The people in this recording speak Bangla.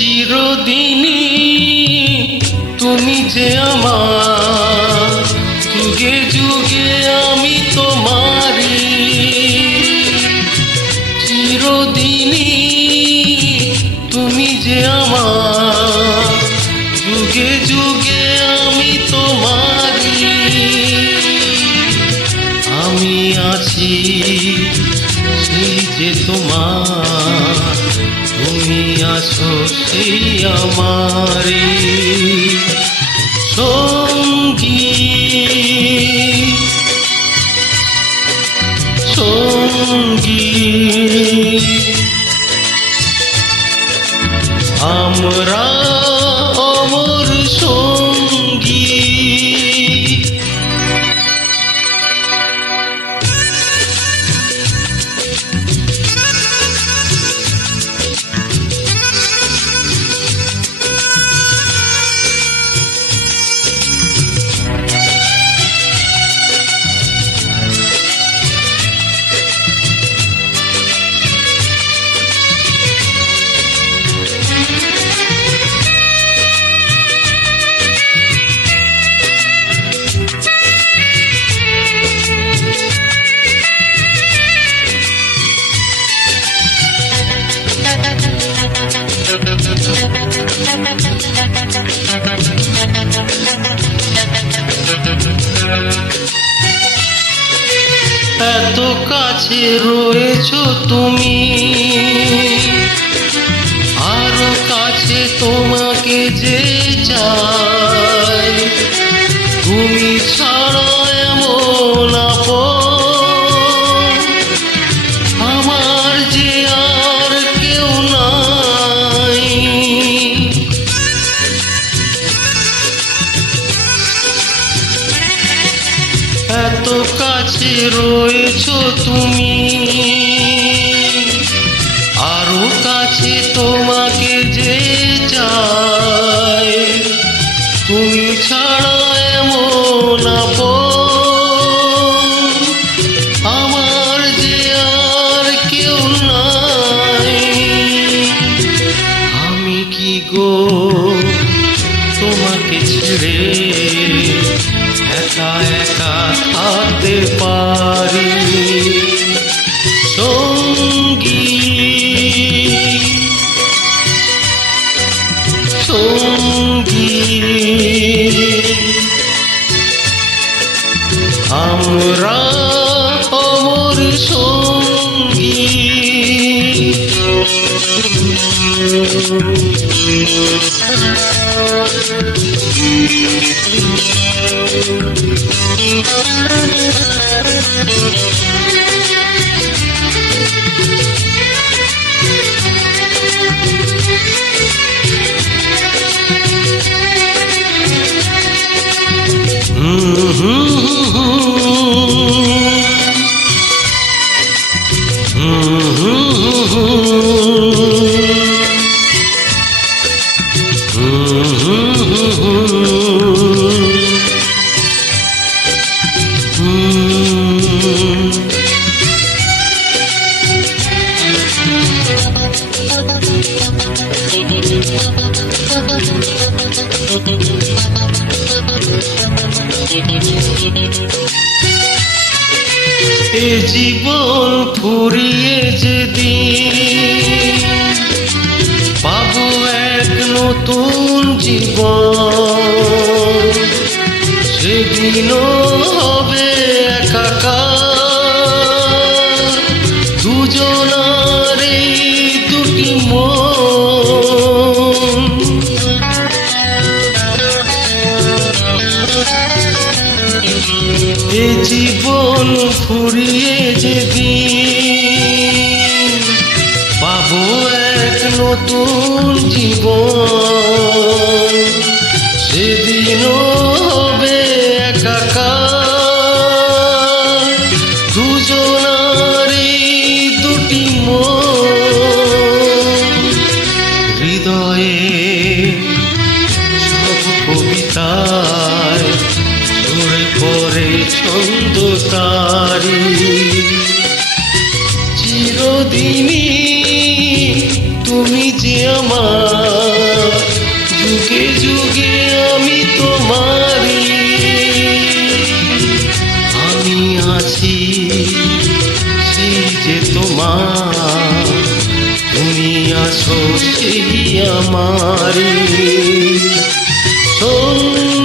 চিরদিনই তুমি যে আমার, যুগে যুগে আমি তোমারি। চিরদিনই তুমি যে আমার, যুগে যুগে আমি তোমারি। আমি আছি সেই যে তোমার, তুমি আছো সেই আমারি সঙ্গী সঙ্গী। আমরা অমর সঙ্গী। এত কাছে রয়েছো তুমি, আরো কাছে তোমাকে যে চাই। তুমি ছাড়া এমন আপন আমার যে আর কেউ নাই। এত কাছে রয়েছো তুমি, আরো কাছে তোমাকে যে চাই। তুমি ছাড়া এমন আপন আমার যে আর কেউ নাই। আমি কি গো তোমাকে ছেড়ে একা একা থাকতে পারি সঙ্গী সঙ্গী। আমরা অমর সঙ্গী। এ জীবন ফুরিয়ে যেদিন পাবো এক নতুন জীবন, সেদিনও হবে একাকার দুজনার এই দুটি মন। এ জীবন ফুরিয়ে যেদিন পাবো এক নতুন জীবন, সেদিনও হবে একাকার দুজনার এই দুটি মন। হৃদয়ে সব কবিতায় ঝরে পড়ে ছন্দ তারি। চিরদিনই তুমি যে আমার, আমারি ছন্দ